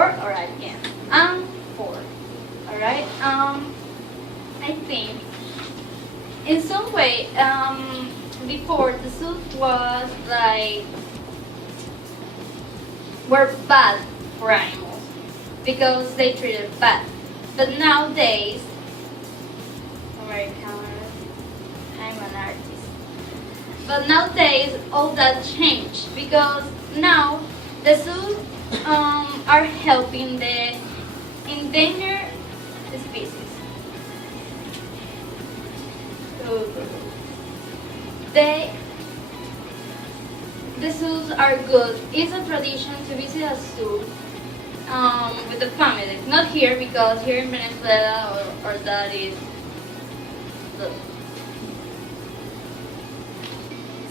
4, alright, yeah. 4. Alright, I think in some way, before the zoos was like, were bad for animals because they treated bad. But nowadays, American, I'm an artist. But nowadays, all that changed because now the zoos are helping the endangered species. The zoos are good. It's a tradition to visit a zoo with the family. Not here because here in Venezuela or that is good.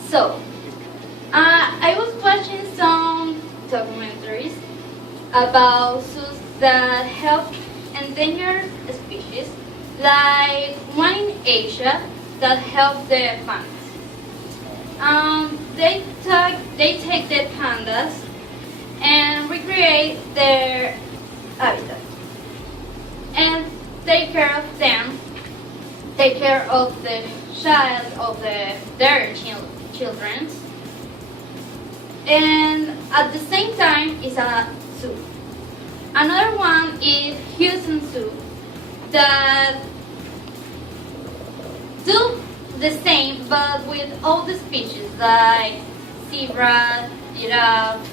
So, I was watching some documentaries about zoos that help endangered species, like one in Asia that help the pandas. They take the pandas and recreate their habitat and take care of them, take care of the child of their children, and at the same time is a zoo. Another one is Houston Zoo that do the same but with all the species like zebra, giraffe,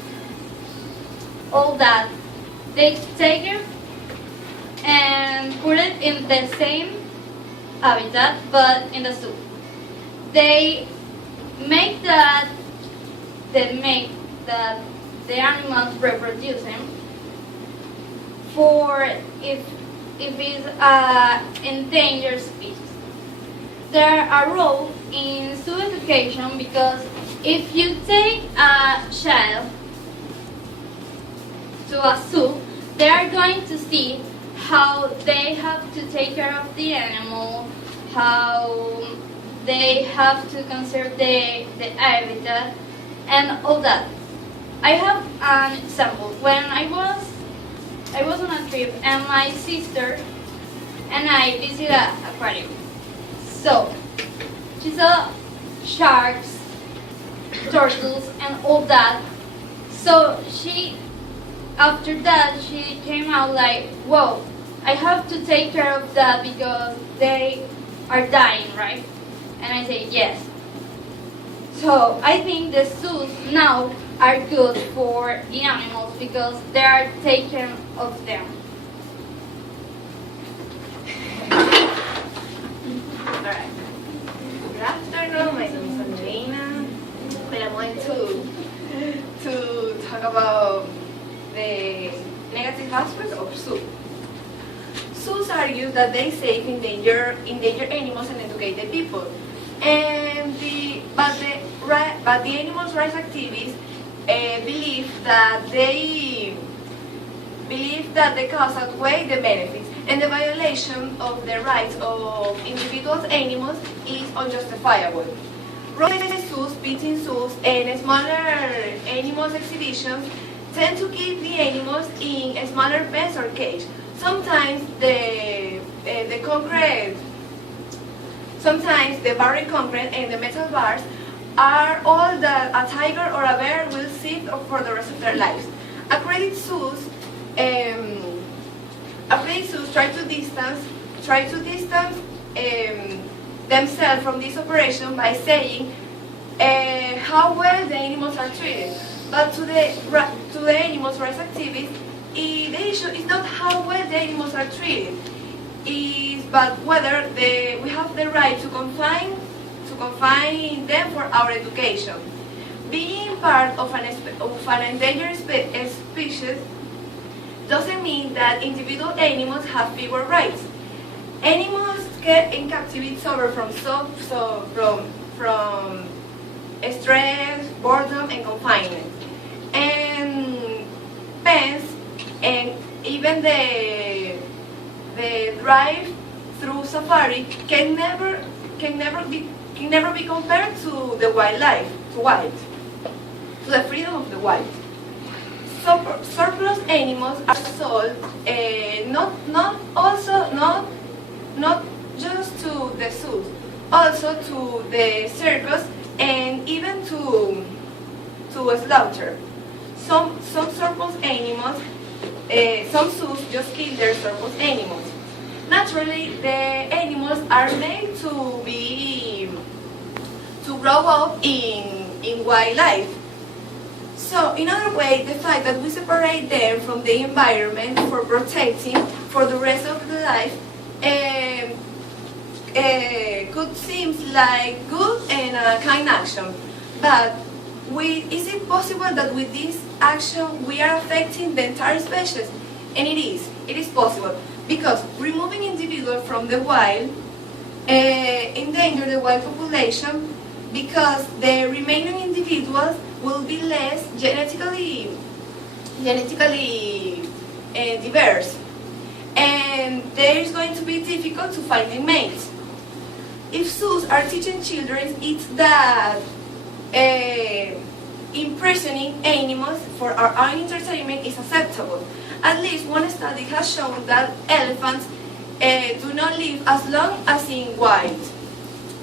all that. They take it and put it in the same habitat but in the zoo. They make that the animals reproducing for if it's endangered species. There are roles in zoo education because if you take a child to a zoo, they are going to see how they have to take care of the animal, how they have to conserve the habitat, and all that. I have an example. When I was on a trip and my sister and I visited an aquarium. So, she saw sharks, turtles, and all that. So after that, she came out like, whoa, I have to take care of that because they are dying, right? And I say, yes. So, I think the zoos now are good for the animals because they are taking of them. Alright. Good afternoon, my name is Angelina, and I'm going to talk about the negative aspects of zoos. Zoos argue that they save endangered animals and educate the people. But the animals' rights activists believe that the costs outweigh the benefits, and the violation of the rights of individual animals is unjustifiable. Royal zoos, petting zoos, and smaller animals exhibitions tend to keep the animals in smaller pens or cages. Sometimes the barren concrete and the metal bars are all that a tiger or a bear will see for the rest of their lives. Accredited zoos try to distance themselves from this operation by saying how well the animals are treated. But to the animals' rights activists, the issue is not how well the animals are treated, but whether we have the right to confine them for our education. Being part of an endangered species doesn't mean that individual animals have fewer rights. Animals kept in captivity suffer from stress, boredom, and confinement. And pens and even the drive through safari can never be compared to the wildlife, to the freedom of the wild. surplus animals are sold not just to the zoos, also to the circus and even to slaughter. Some surplus animals, some zoos just kill their surplus animals. Naturally, the animals are made to grow up in wildlife. So, in other way, the fact that we separate them from the environment for protecting for the rest of the life could seem like good and a kind action. But is it possible that with this action we are affecting the entire species? And it is possible, because removing individuals from the wild endanger the wild population, because the remaining individuals will be less genetically diverse, and there is going to be difficult to find mates. If zoos are teaching children, it's that imprisoning animals for our own entertainment is acceptable. At least one study has shown that elephants do not live as long as in wild,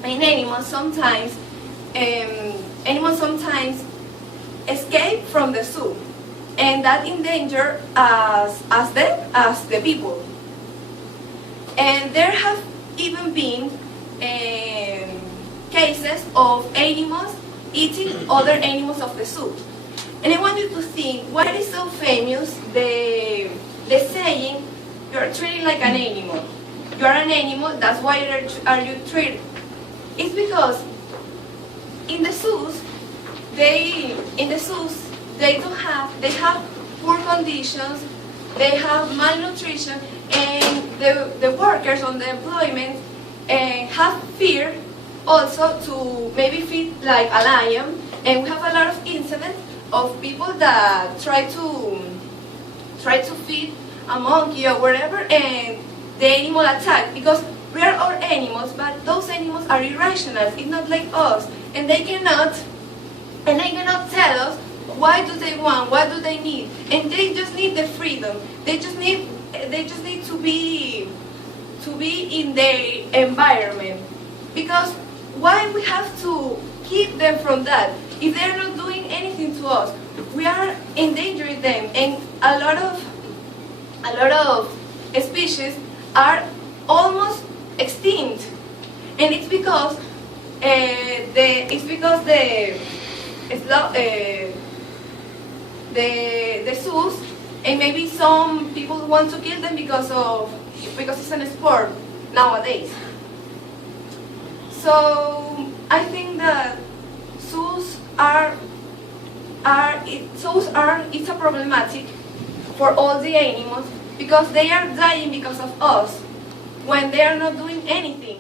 and animals sometimes escape from the zoo, and that endanger as the people. And there have even been cases of animals eating other animals of the zoo. And I want you to think, what is so famous, the saying, you are treated like an animal. You are an animal, that's why are you treated. It's because in the zoos, they have poor conditions, they have malnutrition, and the workers on the employment have fear also to maybe feed like a lion, and we have a lot of incidents of people that try to feed a monkey or whatever, and the animal attack, because we are all animals, but those animals are irrational. It's not like us, and they cannot tell us why do they want, what do they need, and they just need the freedom. They just need to be in their environment. Because why we have to keep them from that? If they're not doing anything to us, we are endangering them, and a lot of species are almost extinct, and it's because the zoos, and maybe some people want to kill them because it's an sport nowadays. So I think that zoos it's a problematic for all the animals, because they are dying because of us when they are not doing anything.